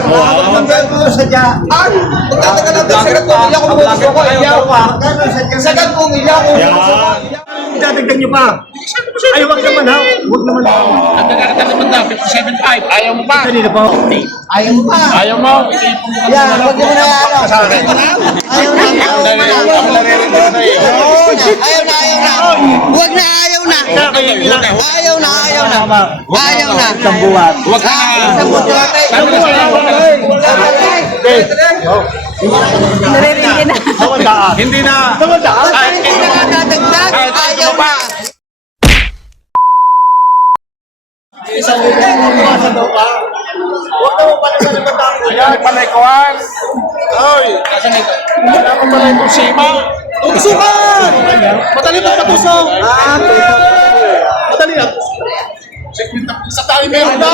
Magkano sadya? Ah, magkano na sagat kong iyak kung gusto ko, iyak. Magkano sadya? Sagat kong gusto ko, iyak. Dadagdag niyo pa. Ay, wag naman ha. Wag naman ha. Ang nagkakatal naman na, 57.5. Ayaw mo pa? Kanina pa. Ayaw mo pa. Ayaw mo? Yan, wag mo na ano. sa akin. Ayaw na, ayaw na. ang naririnig na iyo. Ayaw na, ayaw na. Huwag na, ayaw na. Ayaw na, ayaw na. Ayaw na. Isang buwan. Huwag ka na. Isang buwan. Ka na. Naririnig na. Hindi na. Hindi na Ayaw na. Isang buwan. Umasa daw ka. Huwag na mo pala sa naman Yan, palikuan. Oy, nasan ito? Wala ko pala itong sima. Tusukan! Madali ba matusok? Ah, Madali na. Sa tayo meron na.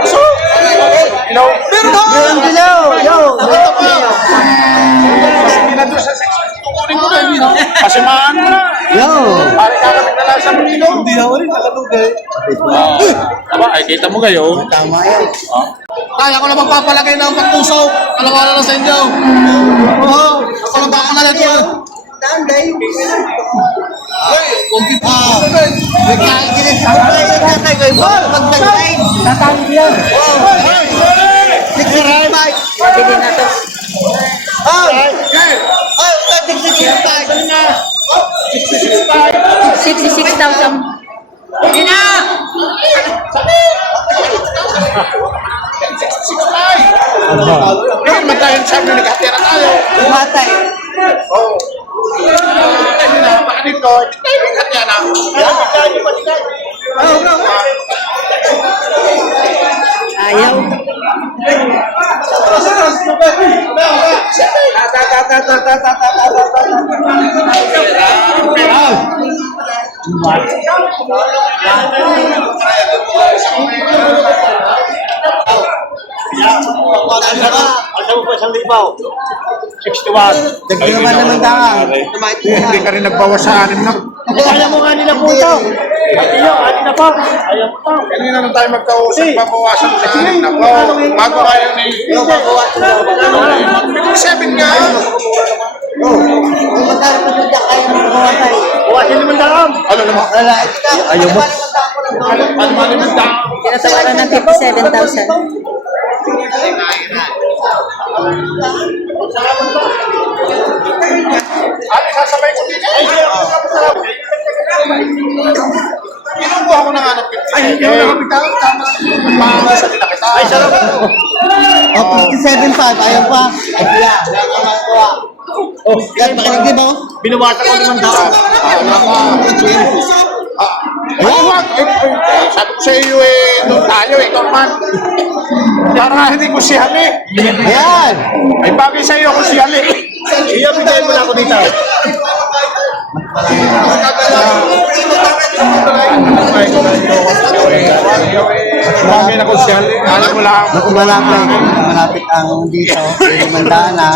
Tusok! Ilaw. Meron na! Meron din yo! Yo! Hindi na doon sa 6. Kukunin ko na yun. Pasimaan mo na. Yo. Pare kakabit na lang sa mulino. Hindi na rin, nakalugay. Aba, ay kita mo kayo. Tama yan. Kaya ko na magpapalagay ng pagtusaw. Alam ko na sa inyo. Oo. Ako lang baka na nito. Tanday. Ah. Nagkakilit sa kulay ng tatay ko. Ibon, magdagdag. Tatangin yan. Sixty-five. Bili na to. Oh! Oh, sixty-five. 66,000. Hindi naman tayo sabi na nagkatira tayo. Tumatay. Kasi na, baka dito, hindi tayo nagkatira na. Ayaw. Isang libaw? 61. Dagdag naman daan. Hindi ka rin nagbawas sa anim na. Kaya mo nga nila po ito. Ay, iyo, anin na po. Ayaw mo pa. Kanina naman tayo magkausap, babawasan sa anim na po. Bago kayo ni... Seven nga. Kung magkano pa sadya kaya mo kumatay. Buwasin naman daan. Ano naman? Wala. Ayaw mo. Ano man naman ta? Tinatawaran ng 57,000. Ano, sasabay ko dito? Kinukuha ko na nga ng 50. Ay, hindi ako nakapagkakot. Tama sa nila kita. Ay, salamat. Oh, 57.5. Ayaw pa. Ay, kaya. Oh, yan, makinig di ba? Binawasan ko naman daan. Ay, wag. Eh, eh, Sabi ko sa iyo eh, doon tayo eh, Norman. Para hindi ko si Hali. Ayan. Ay, bagay sa iyo ako si Hali. Iyo, bigay mo na ako dito. Bagay na ko si Hali. Alam mo lang. Naku, malapit. Malapit ang dito. Hindi mandaan na.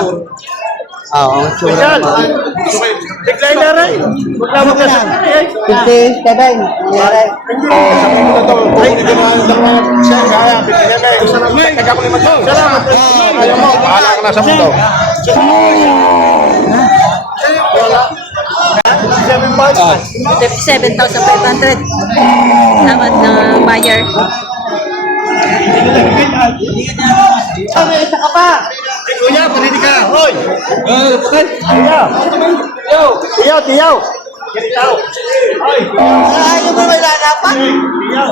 Oo, sure Michelle, naman. decline na rin. Huwag na mo kasi. 57. Nangyari. Salamat. Ayaw mo, bahala ka na sa mundo. 57,500. Tawad ng buyer. Isa ka pa. Tikunya berhenti kah? Oi. Eh, bukan. Iya. Yo, yo, yo. Yo. Oi. Ayo bermain apa? Yo.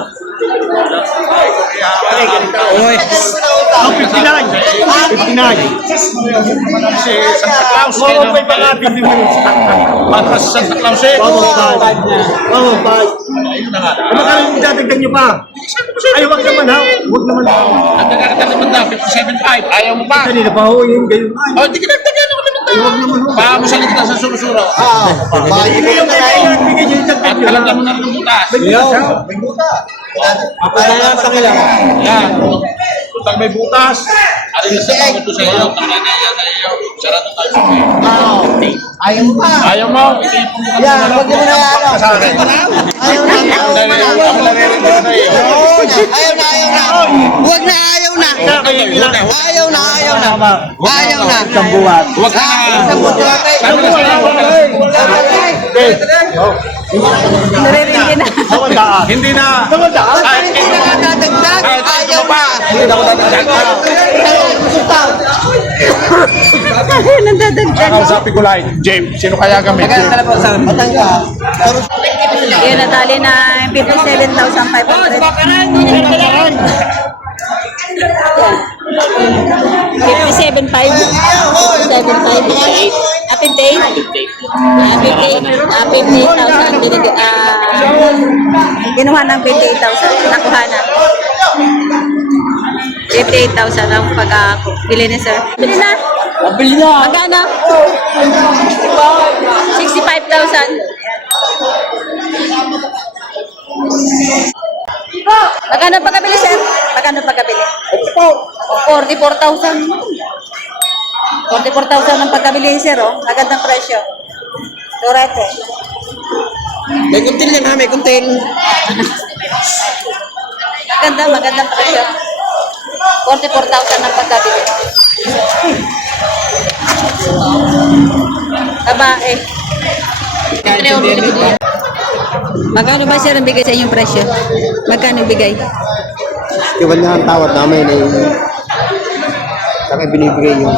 Oy. Oh, 59! 59! Si Santa Claus. Huwag may mga 50 minutes. Para sa Santa Claus eh. Bag na. Bawang bag. Ayun na nga. Ka rin dadagdag niyo pa? Ay, wag naman ha. Wag naman ha. Ang nagkakatal naman na, 57.5. Ayaw mo pa? Kanina pa ho, yung ganyan. Oh, hindi ka nagtagyan ako naman tayo. Baka mo salita sa sumusuro. Ah, Hindi yung kailangan bigay niyo yung At dagdag niyo. talaga mo na rin ng butas. May buta. Papalayan sa kanila. Yan. Pag may butas, ano yung sa mga sa iyo, tangin na yan. Sarado tayo sa iyo. Ayaw mo pa. Ayaw mo, Yan, wag mo na akin. Ayaw na, ayaw na. naririnig ko na. Ayaw na, ayaw na. Huwag na, ayaw na. Hindi na. Ayaw na, ayaw na. Ayaw na. Isang buwan. Huwag na. Isang buwan. Huwag ka Nariringgit na. Hindi na. Hindi na. Kahit ito Ayaw pa. na. Hindi na ako dadagdag. Ayun, ang dadagdag. Kakausapin ko lang. James, sino kaya kami? Yun, natali na 57,500. 57.5. 7.5. Ah, 58. Ah, 58. Ah, 58,000. Binig, ah, kinuha ng 58,000. Nakuha na. 58,000 ang pagkakabili ni sir. Bili na. Mabili na. Magkano? 65,000. Magkano pagkabili, sir? Magkano pagkabili? 44,000. 44,000 ang pagkabili, sir, oh. Magandang presyo. Turete. May kuntil yan ha, may kuntil. Maganda, magandang presyo. 44,000 ang pagkabili. Babae. Magkano ba sir ang bigay sa inyong presyo? Magkano bigay? Iwan na ang tawad namin eh. Saka binibigay yung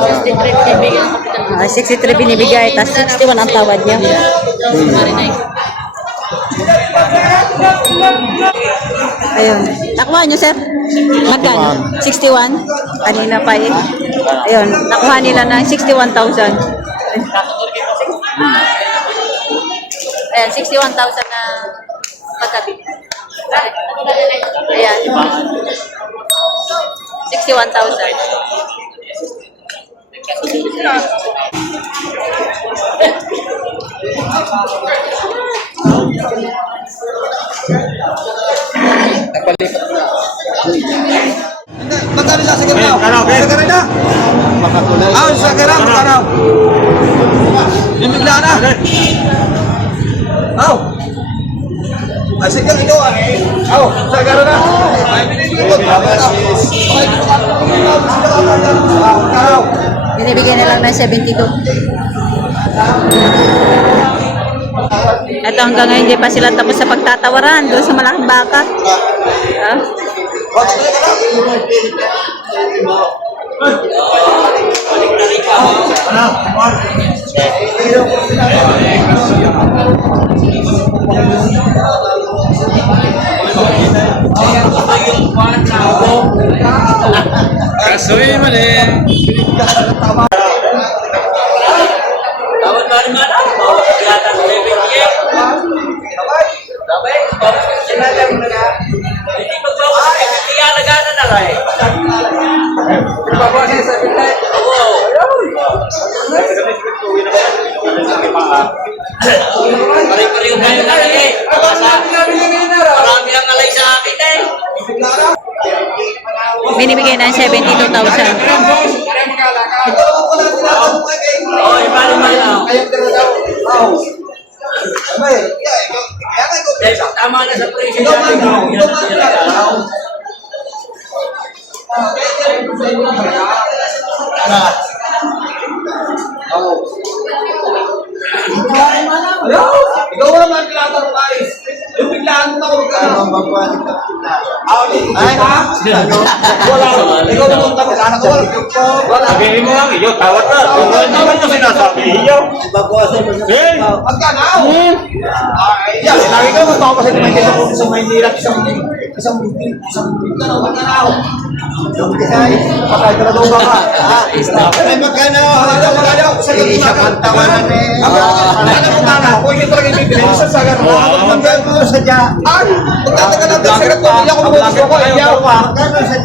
Ah, 63 binibigay, tapos 61 ang tawad niya. Ayun. Nakuha niyo, sir? Magkano? 61? Kanina pa eh. Ayun. Nakuha nila ng 61,000. Ayan, 61,000 na pagkabili. Ayan. 61,000. Magkano sa sagar na? Kano, okay? Sagar na? makakulay. Ah, sagar na, magkano? Bibigla na. Aw. Ay, sige, ikaw ah. Aw, sagar na. Ay, binibigyan ko. Ay, Aw. Binibigyan na lang ng 72. Ito hanggang ngayon hindi pa sila tapos sa pagtatawaran doon sa malaking baka. Ah. Kasuhin mo din. Binibigyan ng 72,000. Oh, ibali mo na. Ayun, pero daw. Aw. Abay, kaya ikaw, kaya nga ikaw. Tama na sa presyo Ikaw man, natin. ikaw Aw. Ah, kaya ka sa inyo, Na. Naman. Yung biglaan mo na. Ah, Ay, ha? Wala. Ikaw naman tapos anak ko. Wala. Sabihin mo lang, iyo, tawad na. Tawad naman yung sinasabi, iyo. Eh, Magkano? Ay, yan. Lagi ka may isang isang Maynila, isang isang isang magkano magkano? Yung isay, patay ka na daw ba ka? Ay, magkano? Magkano? Magkano? Sa isa pang tawanan eh. Ano mo kana? Kung hindi talaga ibibili, isa sa gano'n. Magkano sa dya? Ay, magkano ka na? Sagat ko, iyaw ko mo gusto ko, iyaw.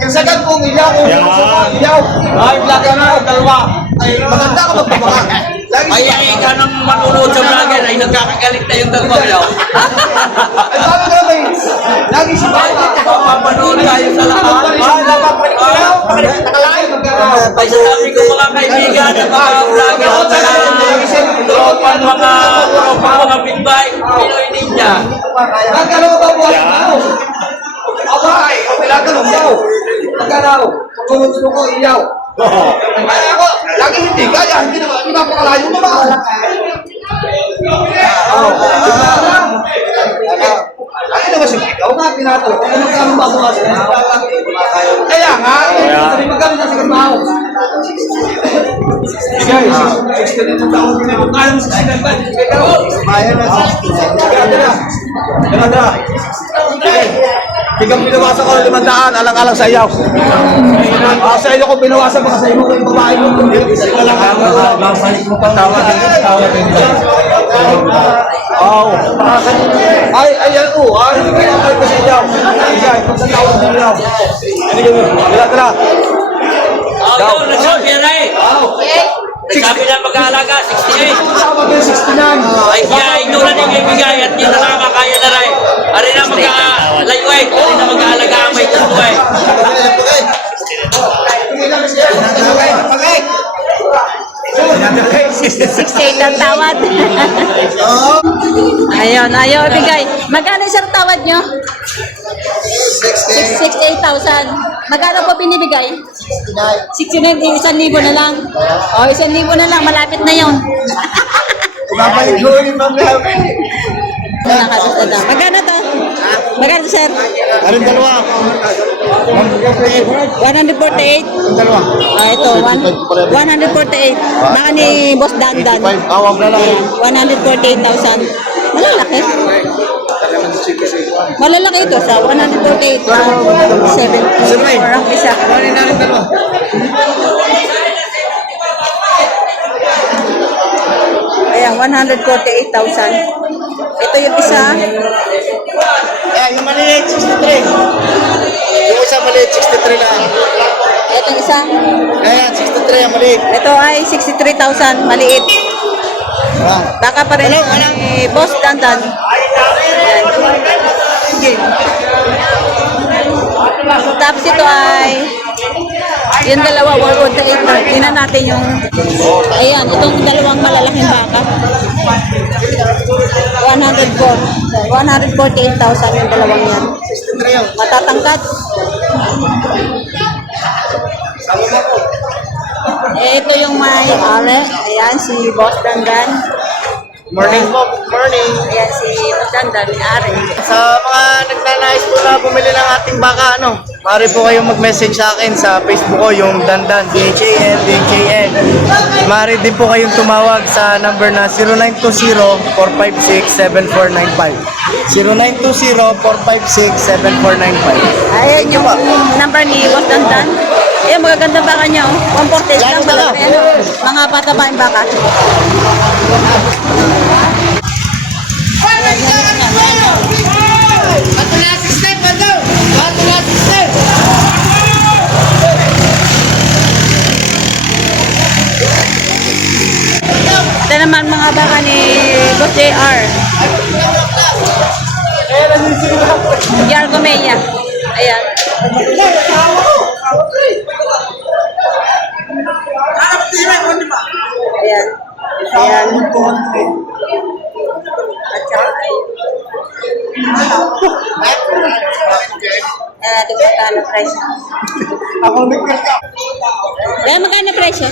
Sagat ko, iyaw ko gusto ko, iyaw. Ay, blaga na, dalawa. Ay, maganda ka magpapaka. Lagi Ay, ay, ikaw nang manunood sa vlogger ay nagkakagalit na yung dalawa. Ay, sabi ko lagi si Bata. Papanood tayo sa lahat. Napapalik ko na. Nakalaki, magkano. Ay, sabi ko mga kaibigan, mga vlogger, mga tropa, mga tropa, mga bike, Pinoy Ninja. Magkano ba? Abay, ang pinaganong daw. Magkano? iyaw. Kung gusto ko, iyaw. Kaya ako, lagi hindi kaya, hindi naman, hindi napakalayo mo ba? Ikaw nga, tinatanong. Kung ano ka ba mga Kaya nga, sabi magkano na sa katrabaho? Sige, 60 na taon din ako. Kaya mo 60 na ba? Kaya na 60. Kaya na. Kaya na. Tigang binawasan ko ng limandaan, alang-alang sa iyaw. Ah, sa iyo ko binawasan baka sa iyo ko yung babae mo. Babalik mo pa tawa din, tawa din. Oo. Ay, ay, ay, oo. Ay, hindi na tayo kasi daw. Ay, pagkatawag din daw. Ano ganun? Tala, tala. Daw. Nagsabi na eh. Sabi na mag-aalaga, 68. Tama 69. Ay, kaya inulan yung ibigay at hindi na tama kaya na rin. Ari na mag-aalayway, ari na mag-aalaga ang may tubuhay. Pagay! Pagay! Pagay! 68 ang tawad. ayun, ayun, bigay. Magkano sir tawad nyo? 68,000. Magkano po binibigay? 69. 69, eh, isang libo na lang. O, oh, isang libo na lang, malapit na yun. Babalik ko ni Ma'am Magkano to? Magkano sir? Anong dalawa? 148. Dalawa. Ah, ito, one, 148. Baka ni Boss Dandan. Awag na lang. Ayan, 148,000. Malalaki. Malalaki ito sa 148. 70. Or ang isa. Ayan, 148,000. Ito yung isa. Eh, yung maliit, 63. Yung isa maliit, 63 lang. Ito yung isa. Ayan, 63 ang maliit. Ito ay 63,000. Maliit. Ah. Baka pa rin ni Boss Dandan. Tapos ito ay yung dalawa, 148. Tingnan natin yung ayan, itong dalawang malalaking baka. 104. 148,000 yung dalawang yan. 63 yun. Matatangkad. Eh, ito yung may are. Ayan, si Boss Dandan. Morning po, morning. Ayan, si Boss Dandan, may are. Sa mga nagnanais po na bumili ng ating baka, ano, maaari po kayong mag-message sa akin sa Facebook ko, yung Dandan, D-H-A-N, D-H-A-N. Maaari din po kayong tumawag sa number na 0920-456-7495. 0920-456-7495. Ayan yung number ni Boss Dandan. Ayan, magaganda baka niya. Oh. 148 lang. Yan, Ayan, oh. Mga patabain baka. Naman mga baka ni Boss JR. JR Gomea. Ayan. Ayan. Ayan. Ayan natin magkano presyo. Ayan, magkano presyo?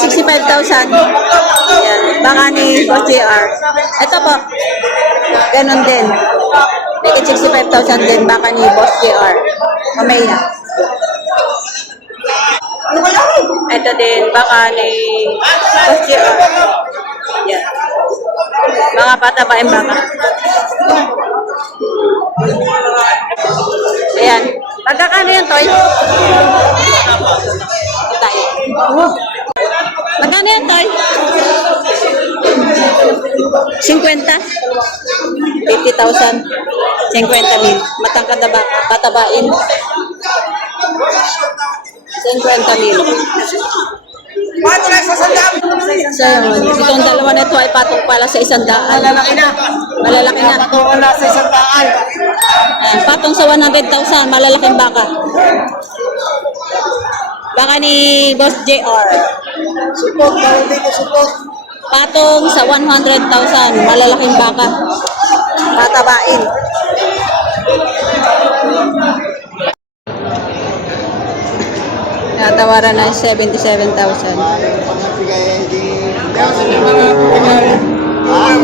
May 65,000. Ayan. Baka ni Boss JR. Ito po. Ganon din. May 65,000 din. Baka ni Boss JR. Mamaya. Ito din. Baka ni Boss JR. Ayan. Mga patabain baka. Ayan. Magkakano yan, Toy? Tayo. Magkano yan, Toy? 50? 50,000. 50 mil. Matangkad na ba? Patabain. 50 mil. So, yun. Itong dalawa na ito ay patong pala sa isang daan. Malalaki na. Malalaki na. Patungo na sa isang daan. Ayan, patong sa 100,000, malalaking baka. Baka ni Boss JR. Support, barangay ko support. Patong sa 100,000, malalaking baka. Patabain. Natawaran na 77,000. Ah,